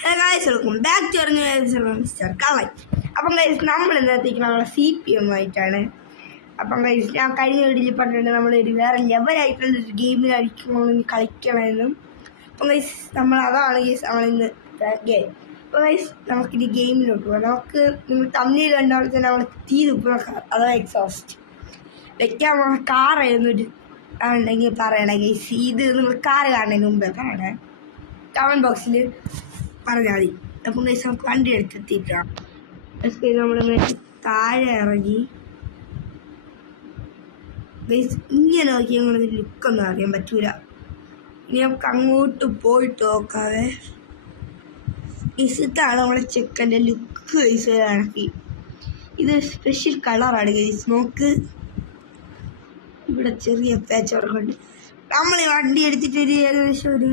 Hello guys welcome back to mister കവൻ അപ്പം guys നമ്മൾ ഇന്നത്തേക്ക് നമ്മളെ സി പി എം ആയിട്ടാണ് അപ്പം ഗൈസ് ഞാൻ കഴിഞ്ഞ വീട്ടിൽ പറഞ്ഞിട്ടുണ്ട് നമ്മൾ ഒരു വേറെ ലെവലായിട്ടുള്ള ഒരു ഗെയിം കളിക്കണമെന്ന് അപ്പം ഗൈസ് നമ്മൾ അതാണ് ഗൈസ് നമ്മളിന്ന് ഗെയിം അപ്പം ഗൈസ് നമുക്കിനി ഗെയിമിലോട്ട് പോകാം നമുക്ക് നിങ്ങൾ തമ്മിൽ കണ്ടാൽ തന്നെ നമ്മൾ തീ കാർ അതാണ് എക്സോസ്റ്റ് വെക്കാൻ പോണ കാറായിരുന്നു ഒരു ഉണ്ടെങ്കിൽ പറയണേ ഗൈസ് ഇത് നിങ്ങൾ കാർ കാണുന്നതിന് മുമ്പേ പറയണേ. കമന്റ് ബോക്സിൽ പറഞ്ഞാൽ മതി. അപ്പം ഗൈസ് നമുക്ക് വണ്ടി എടുത്തെത്തിയിട്ടാണ് നമ്മൾ താഴെ ഇറങ്ങി. ഗൈസ് ഇങ്ങനെ നോക്കി ഞങ്ങൾ ലുക്കൊന്നും അറിയാൻ പറ്റൂല. ഇനി നമുക്ക് അങ്ങോട്ട് പോയിട്ട് നോക്കാതെ ഇതാണ് നമ്മളെ ചെക്കന്റെ ലുക്ക് ഗൈസ് കണക്കി ഇത് സ്പെഷ്യൽ കളറാണ് ഗൈസ് നോക്ക്. ഇവിടെ ചെറിയ പേച്ചറൊക്കെ നമ്മൾ ഈ വണ്ടി എടുത്തിട്ട് ഒരു ഏകദേശം ഒരു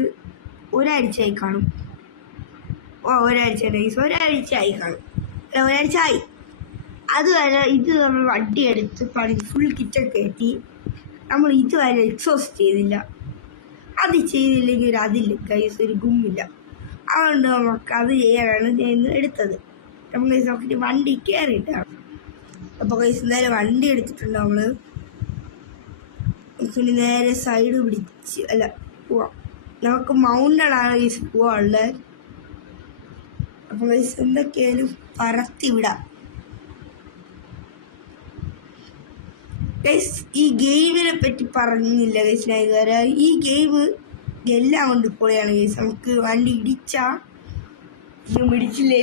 ഒരാഴ്ചയായി കാണും. ഓ ഒരാഴ്ച ഡേയ്സ് ഒരാഴ്ച ആയി കാണും. ഒരാഴ്ച ആയി. അതുവരെ ഇത് നമ്മൾ വണ്ടി എടുത്ത് പണി ഫുൾ കിറ്റൊക്കെ കയറ്റി നമ്മൾ ഇതുവരെ എക്സോസ്റ്റ് ചെയ്തില്ല. അത് ചെയ്തില്ലെങ്കിൽ ഒരു അതില്ല ഗൈസ് ഒരു ഗുമ്മില്ല. അതുകൊണ്ട് നമുക്ക് അത് ചെയ്യാനാണ് ഞാൻ എടുത്തത്. നമ്മൾ നോക്കിയിട്ട് വണ്ടി കയറിയിട്ടാണ് അപ്പോൾ ഗൈസ് നേരെ വണ്ടി എടുത്തിട്ടുണ്ട് നമ്മൾ നമുക്കിനി നേരെ സൈഡ് പിടിച്ച് അല്ല പോവാം. നമുക്ക് മൗണ്ടനാണ് ഗൈസ് പോവാനുള്ളത് അപ്പം ഗൈസ് എന്തൊക്കെയായാലും പറത്തി വിടാം ഗൈസ് ഈ ഗെയിമിനെ പറ്റി പറഞ്ഞില്ല ഗൈസ് ഞാൻ ഈ ഗെയിം എല്ലാം കൊണ്ട് പൊളിയാണ് ഗൈസ് നമുക്ക് വണ്ടി ഇടിച്ചാ ഇടിച്ചില്ലേ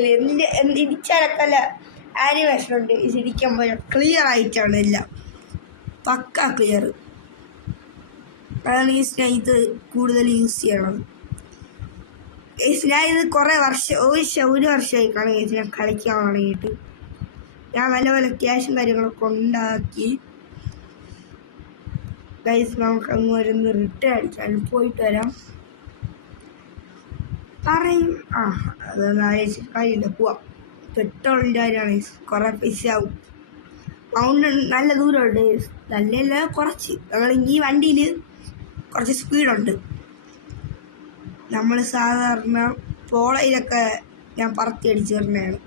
എന്ത് ഇടിച്ചാലൊക്കെ ആനിമേഷനുണ്ട് ഇത് ഇടിക്കുമ്പോൾ ക്ലിയർ ആയിട്ടാണ് എല്ലാം. പക്ക ക്ലിയർ അതാണ് ഗൈസ് ഞാൻ ഇത് കൂടുതൽ യൂസ് ചെയ്യണത്. ഗൈസ് ഞാൻ ഇത് കുറേ വർഷം ഒരു ഒരു വർഷമായി കാണും ഗൈസ് ഞാൻ കളിക്കാൻ തുടങ്ങിയിട്ട്. ഞാൻ നല്ല പല അത്യാവശ്യം കാര്യങ്ങളൊക്കെ ഉണ്ടാക്കി. ഗൈസ് നമുക്ക് അങ്ങ് വരുന്ന റിട്ടേൺ അടിക്കാൻ പോയിട്ട് വരാം. പറയും. ആ അത് ആലോചിച്ചിട്ട് കാര്യമില്ല പോവാം. പെട്രോളിന്റെ കാര്യമാണ് കുറേ പൈസ ആവും. മൗണ്ട് നല്ല ദൂരമുണ്ട് നല്ല കുറച്ച്. ഞങ്ങൾ ഈ വണ്ടിയിൽ കുറച്ച് സ്പീഡുണ്ട് നമ്മൾ സാധാരണ പോളയിലൊക്കെ ഞാൻ പറത്തി അടിച്ച് വരുന്നതാണ്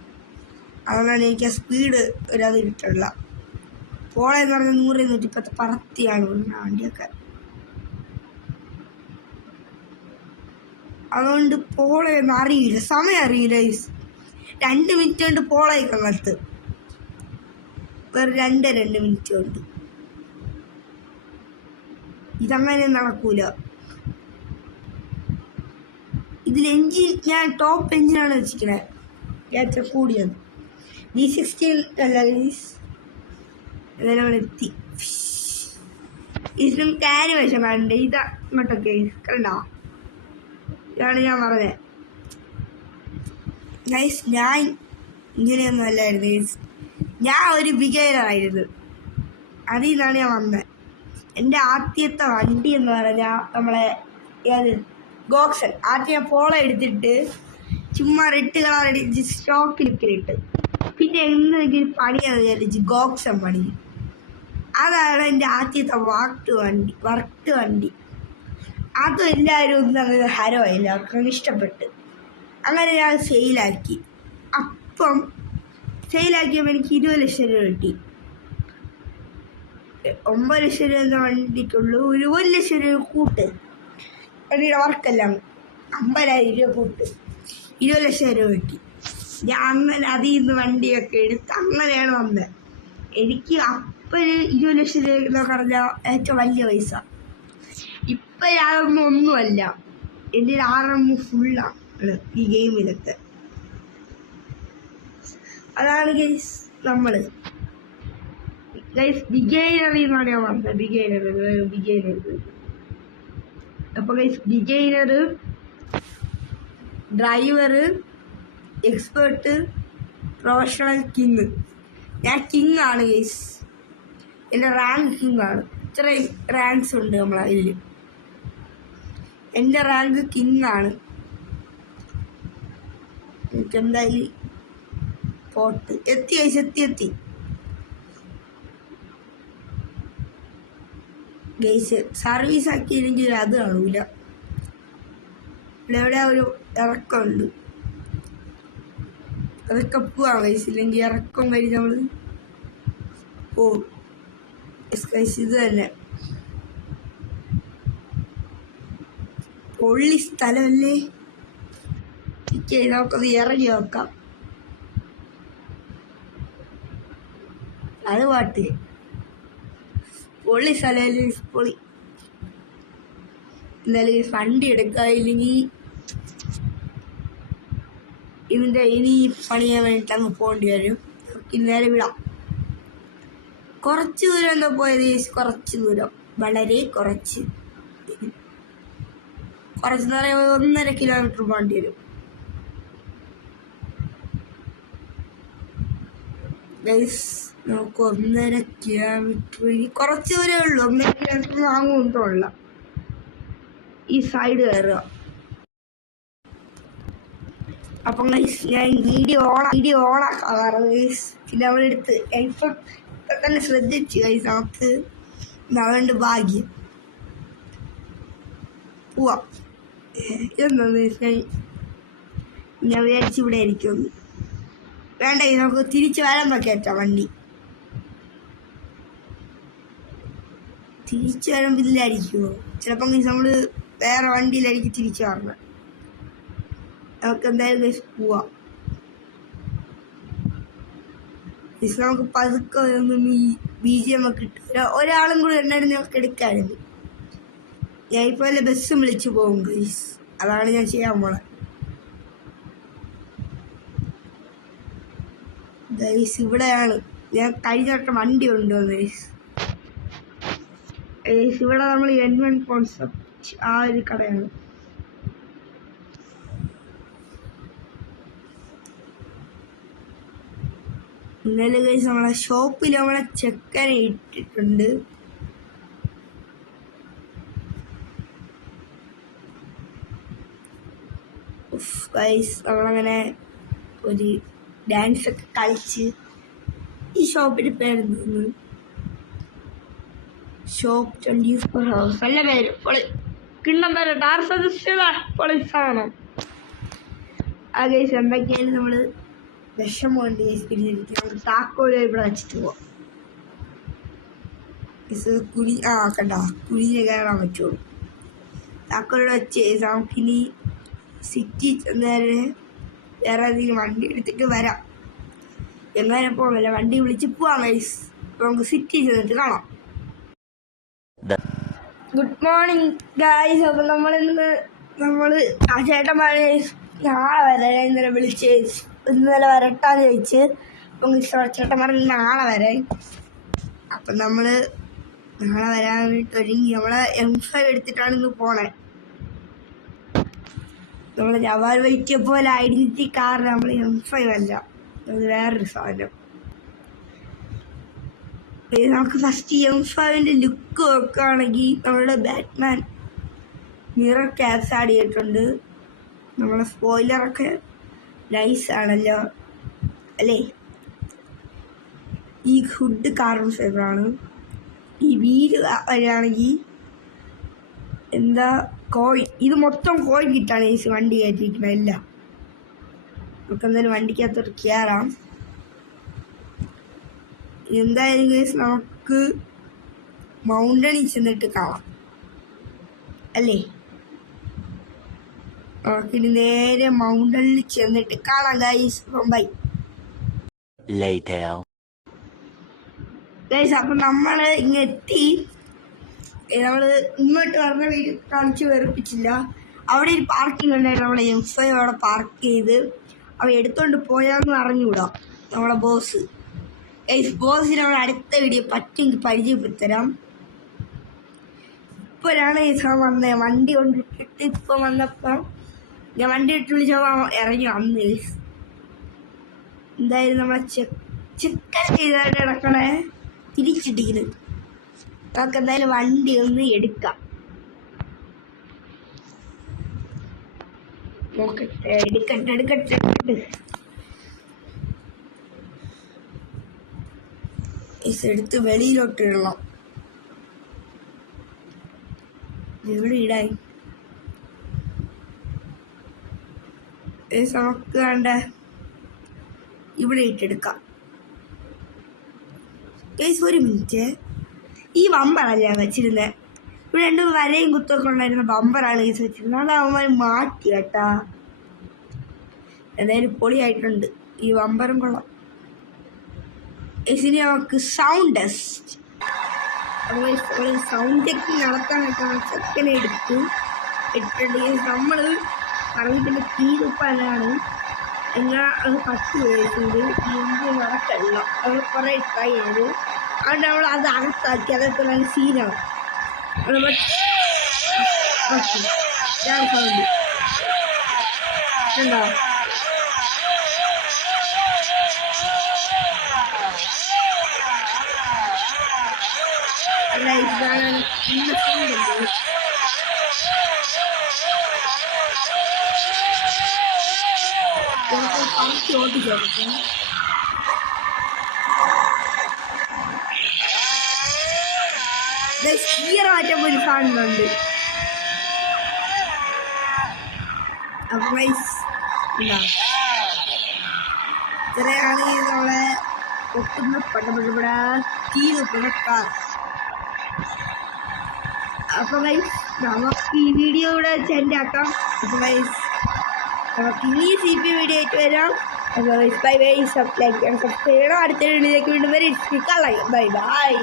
അതുകൊണ്ടാണ് എനിക്ക് ആ സ്പീഡ് ഒരു അത് കിട്ടുന്നില്ല പോള എന്ന് പറഞ്ഞാൽ നൂറ് നൂറ്റി പത്ത് പറത്തിയാണ് വണ്ടിയൊക്കെ. അതുകൊണ്ട് പോളയൊന്നും അറിയില്ല. സമയം അറിയില്ല. രണ്ട് മിനിറ്റ് കൊണ്ട് പോളയൊക്കെ കത്ത് വെറും രണ്ട് രണ്ട് മിനിറ്റ് കൊണ്ട്. ഇതങ്ങനെ നടക്കൂല. ഇതിൽ എഞ്ചിൻ ഞാൻ ടോപ്പ് എഞ്ചിനാണ് വെച്ചിരിക്കുന്നത് ഏറ്റവും കൂടിയത്. വി സിക്സ്റ്റീൻ അല്ല നമ്മൾ എത്തി. ഇതിനും ആനിമേഷൻ കണ്ട്? ഇതാ ഇങ്ങോട്ടൊക്കെ. കണ്ടോ? ഇതാണ് ഞാൻ പറഞ്ഞത്. ഗൈസ് ഞാൻ ഇങ്ങനെയൊന്നും അല്ലായിരുന്നു ഗൈസ് ഞാൻ ഒരു ബിഗൈനറായിരുന്നു അതിൽ നിന്നാണ് ഞാൻ വന്നത്. എന്റെ ആദ്യത്തെ വണ്ടി എന്ന് പറഞ്ഞാൽ നമ്മളെ ഏത് ഗോക്സൺ ആദ്യം പോള എടുത്തിട്ട് ചുമ്മാ റെഡ് കളർ അടിച്ച് സ്റ്റോക്ക് ലുക്കിലിട്ട് പിന്നെ എന്തെങ്കിലും പണിയാന്ന് വിചാരിച്ച് ഗോക്സൺ പണി. അതാണ് എന്റെ ആദ്യത്തെ വാക്ക് വണ്ടി വർക്ക് വണ്ടി. അതും എല്ലാവരും ഒന്നും അങ്ങനെ ഹരമായില്ല അവർക്ക് ഇഷ്ടപ്പെട്ട്. അങ്ങനെ ഞാൻ സെയിലാക്കി അപ്പം സെയിലാക്കിയപ്പോൾ എനിക്ക് ഇരുപത് ലക്ഷം രൂപ കിട്ടി. ഒമ്പത് ലക്ഷം രൂപ എന്ന വണ്ടിക്കുള്ളൂ ഒരു ഒരു ലക്ഷം രൂപ കൂട്ട്. വണ്ടിയുടെ വർക്കെല്ലാം. അമ്പതിനായിരം രൂപ കൂട്ട്. ഇരുപത് ലക്ഷം രൂപ കിട്ടി. ഞാൻ അങ്ങനെ അതിൽ നിന്ന് വണ്ടിയൊക്കെ എടുത്ത് അങ്ങനെയാണ് വന്നത് എനിക്ക് അപ്പം ഇരുപത് ലക്ഷം രൂപ എന്നൊക്കെ പറഞ്ഞാൽ ഏറ്റവും വലിയ പൈസ. ഇപ്പം ഞാനൊന്നും ഒന്നുമല്ല. എന്റെ ആറം ഫുള്ളാണ് ഈ ഗെയിമിലൊക്കെ അതാണ് ഗൈസ് നമ്മൾ ഗൈസ് ബിഗൈനറി എന്നാണ് ഞാൻ പറഞ്ഞത് ബിഗേനറി ബിഗൈനർ അപ്പോൾ guys beginner driver expert professional king ഞാൻ കിങ് ആണ് ഗൈസ് എന്റെ റാങ്ക് കിങ് ആണ്. ഇത്രയും റാങ്ക്സ് ഉണ്ട് നമ്മളെ ഇതിൽ എന്റെ റാങ്ക് കിങ് ആണ്. എനിക്ക് എന്തായാലും പോട്ട്. എത്തി ഗൈസ് എത്തി എത്തി. ഗൈസ് സർവീസ് ആക്കിയില്ലെങ്കിൽ അത് കാണൂല. ഇവിടെ ഒരു ഇറക്കമുണ്ട്. അതൊക്കെ പോവാം ഗൈസ് ഇല്ലെങ്കിൽ ഇറക്കം കഴിഞ്ഞ് നമ്മൾ പോവും. ഗൈസ് ഇത് തന്നെ. പൊള്ളി സ്ഥലമല്ലേ? ഓക്കെ നമുക്കത് ഇറങ്ങി നോക്കാം. അത് പാട്ട്. പൊള്ളി സ്ഥലമല്ലേ പൊളി. ഈ വണ്ടി എടുക്കാതില്ലെങ്കിൽ ഇതിന്റെ ഇനി പണിയാൻ വേണ്ടിയിട്ട് അങ്ങ് പോകേണ്ടി വരും. ഇന്നേരം വിടാം. കുറച്ച് ദൂരം എന്താ പോയത് കുറച്ച് ദൂരം. വളരെ കുറച്ച്. കുറച്ച് പറയുമ്പോൾ ഒന്നര കിലോമീറ്റർ പോകേണ്ടി വരും. ഗൈസ് നമുക്ക് ഒന്നര കിലോമീറ്റർ കുറച്ച് ദൂരമേ ഉള്ളൂ. ഒന്നര കിലോമീറ്റർ വാങ്ങുകൊണ്ടുള്ള ഈ സൈഡ് കയറുക അപ്പം ഞാൻ വീഡിയോ ഓൺ വീഡിയോ ഓണാക്കാറ് ഗൈസ് ഇപ്പം തന്നെ ശ്രദ്ധിച്ചു ഗൈസ് നമുക്ക് അതുകൊണ്ട് ഭാഗ്യം. പോവാം. എന്താന്ന് വെച്ചാൽ ഞാൻ വിചാരിച്ചു ഇവിടെ ആയിരിക്കും വേണ്ട നമുക്ക് തിരിച്ചു വരാൻ കയറ്റാം വണ്ടി. തിരിച്ചു വരുമ്പോൾ ഇതിലായിരിക്കുമോ മീൻസ് നമ്മൾ വേറെ വണ്ടിയിലായിരിക്കും തിരിച്ചു വരണം. നമുക്ക് എന്തായാലും പോവാം. ഗൈസ് നമുക്ക് പതുക്കെ ഒന്നും ഈ ബി ജി എം ഒക്കെ ഒരാ- ഒരാളും കൂടി ഉണ്ടായിരുന്നു ഞങ്ങൾക്ക് എടുക്കാമായിരുന്നു ഞാൻ ഇപ്പോൾ അല്ലെ ബസ്സും വിളിച്ചു പോകും ഗൈസ് അതാണ് ഞാൻ ചെയ്യാൻ പോണത് ഗൈസ് ഇവിടെയാണ്. ഞാൻ കഴിഞ്ഞ വട്ടം വണ്ടി കൊണ്ടുവന്നു ഗൈസ് ഇവിടെ നമ്മൾ എൻ വൺ കോൺസെപ്റ്റ് ആ ഒരു കടയാണ്. നമ്മളെ ഷോപ്പിൽ നമ്മളെ ചെക്കനെ ഇട്ടിട്ടുണ്ട്. നമ്മളങ്ങനെ ഒരു ഡാൻസ് ഒക്കെ കളിച്ച് ഈ ഷോപ്പിന്റെ പേര് തോന്നുന്നു ഷോപ്പ് ട്വന്റി ഫോർ ഹവേഴ്സ് അല്ല പേര് പൊളി. കിണ്ണം പേര് ടാർ സജസ്റ്റ് പൊളി സാധനം ആ ഗൈസ് എന്തൊക്കെയാണ് നമ്മൾ വിഷം കൊണ്ട് ഗൈസ് പിരിഞ്ഞിരിക്കും നമുക്ക് താക്കോൽ ഇവിടെ വെച്ചിട്ട് പോവാം. കുഴി ആ കണ്ട? കുടിയെ കയറാൻ പറ്റുള്ളൂ. താക്കോൽ വെച്ച് നമുക്കിനി സിറ്റി ചെന്നേരെ വേറെ ഏതെങ്കിലും വണ്ടി എടുത്തിട്ട് വരാം. എന്നാലും പോകല വണ്ടി വിളിച്ച് പോവാം ഗൈസ് നമുക്ക് സിറ്റി ചെന്നിട്ട് കാണാം. ഗുഡ് മോർണിംഗ് ഗായ്സ് അപ്പം നമ്മളിന്ന് നമ്മൾ ആ ചേട്ടന്മാരെ നാളെ വരാൻ ഇന്നലെ വിളിച്ച്. ഇന്നലെ വരട്ടാന്ന് ചോദിച്ച്. അപ്പം പറഞ്ഞ് നാളെ വരാൻ അപ്പം നമ്മൾ നാളെ വരാൻ വേണ്ടിയിട്ട് ഒരുങ്ങി. നമ്മളെ എം ഫൈവ് എടുത്തിട്ടാണ് ഇന്ന് പോണേ. നമ്മൾ ജവാൻ വൈറ്റിയെ പോലെ ഐഡന്റിറ്റി കാർ നമ്മൾ എം ഫൈവ് അല്ല. അത് വേറൊരു സാധനം. നമുക്ക് ഫസ്റ്റ് എം ഫൈവിന്റെ ലുക്ക് നോക്കുകയാണെങ്കിൽ നമ്മുടെ ബാറ്റ്മാൻ മിറർ ക്യാപ്സ് ആഡ് ചെയ്തിട്ടുണ്ട്. നമ്മളെ സ്പോയിലറൊക്കെ നൈസ് ആണല്ലോ. അല്ലേ? ഈ ഹുഡ് കാർബൺ ഫൈബറാണ് ഈ വീൽ വരികയാണെങ്കിൽ എന്താ കോയിൻ ഇത് മൊത്തം കോയിൻ കിട്ടാണ് ഈ വണ്ടി കയറ്റിയിരിക്കുന്നത് എല്ലാം. നമുക്ക് കയറാം എന്തായാലും കേസ് നമുക്ക് മൗണ്ടനിൽ ചെന്നിട്ട് കാണാം. അല്ലേ? നമുക്കിനി നേരെ മൗണ്ടനിൽ ചെന്നിട്ട് കാണാം ഗൈസ് ബൈ. ഗൈസ് അപ്പൊ നമ്മൾ ഇങ്ങ് എത്തി. നമ്മൾ ഇങ്ങോട്ട് പറഞ്ഞ വീട്ടിൽ കാണിച്ച് വെറുപ്പിച്ചില്ല അവിടെ ഒരു പാർക്കിംഗ് ഉണ്ടായിരുന്നു നമ്മളെ എം ഫൈ അവിടെ പാർക്ക് ചെയ്ത്. അവ എടുത്തോണ്ട് പോയാന്ന് അറിഞ്ഞുകൂടാ നമ്മളെ ബോസ് ഗൈസ് ബോസിന് നമ്മൾ അടുത്ത വീഡിയോ പറ്റുമെങ്കിൽ പരിചയപ്പെടുത്തരാം. ഇപ്പോഴാണ് ഈ സാധനം വന്നത് വണ്ടി കൊണ്ടിട്ടിട്ട് ഇപ്പൊ വന്നപ്പം ഞാൻ വണ്ടി ഇട്ട് വിളിച്ചപ്പോ ഇറങ്ങി വന്ന്. എന്തായാലും നമ്മളെ ചിക്കൻ ചെയ്തായിട്ട് കിടക്കണേ തിരിച്ചിട്ടിരിക്കുന്നത് നമുക്ക് എന്തായാലും വണ്ടി ഒന്ന് എടുക്കാം. നോക്കട്ടെ എടുക്കട്ടെ എടുക്കട്ടെ. എടുക്കട്ടെ എടുത്ത് വെളിയിലോട്ട് ഇടണം എവിടെ ഇടായി നമുക്ക് വേണ്ട? ഇവിടെ ഇട്ടെടുക്കാം. ഗൈസ് ഒരു മിനിറ്റ് ഈ ബമ്പറല്ല ഞാൻ വെച്ചിരുന്നത് ഇവിടെ രണ്ട് വരയും കുത്തൊക്കെ ഉണ്ടായിരുന്ന ബമ്പറാണ് ഗൈസ് വെച്ചിരുന്നത്. അത് അവന്മാർ മാറ്റി കേട്ടാ. എന്തായാലും പൊളിയായിട്ടുണ്ട്. ഈ ബമ്പറും കൊള്ളാം. ഇനി നമുക്ക് സൗണ്ട് ടെസ്റ്റ് അപ്പോൾ സൗണ്ട് ചെക്ക് നടത്താനായിട്ടാണ് ചെക്കനെ എടുത്തു. ഇട്ടിട്ട് നമ്മൾ പറഞ്ഞിട്ടുള്ള തീരുപ്പാനാണ്. എന്നാൽ അത് പത്ത് പേഴ്സുണ്ട് ഇന്ത്യ നടക്കല്ല. അവർ കുറേ ട്രൈ ചെയ്തു. അതുകൊണ്ട് നമ്മൾ അത് അകത്താക്കി. അതേപോലെ തന്നെ സീനാവും നമ്മൾ ഞാൻ സൗണ്ട് ഉണ്ടോ അല്ല ഇതാണ് ഇന്ന സൗണ്ട് ഉണ്ട് നമുക്ക് പമ്പ് ഓട്ടി ചേർക്കും സ്കീർ മാറ്റം ഒരു കാണുന്നുണ്ട് അപ്പൊ guys, ഇതാ. ഇത്രയാണ് ഈ നമ്മളെ പൊട്ടുന്ന പടപടപട തീ നിൽക്കുന്ന കാർ അപ്പൊ ഗൈസ് നമുക്ക് ഈ വീഡിയോ ഇവിടെ വെച്ച് എന്റെ ആക്കാം. അപ്പൊ ഗൈസ് നമുക്ക് ഈ സി പി വീഡിയോ ആയിട്ട് വരാം. അപ്പോൾ ബൈ ബൈ സബ് ലൈക്ക് ചെയ്യണം സബ്സ്ക്രൈബ് ചെയ്യണം. അടുത്ത വീഡിയോയിലേക്ക് വീണ്ടും വരെ. Bye bye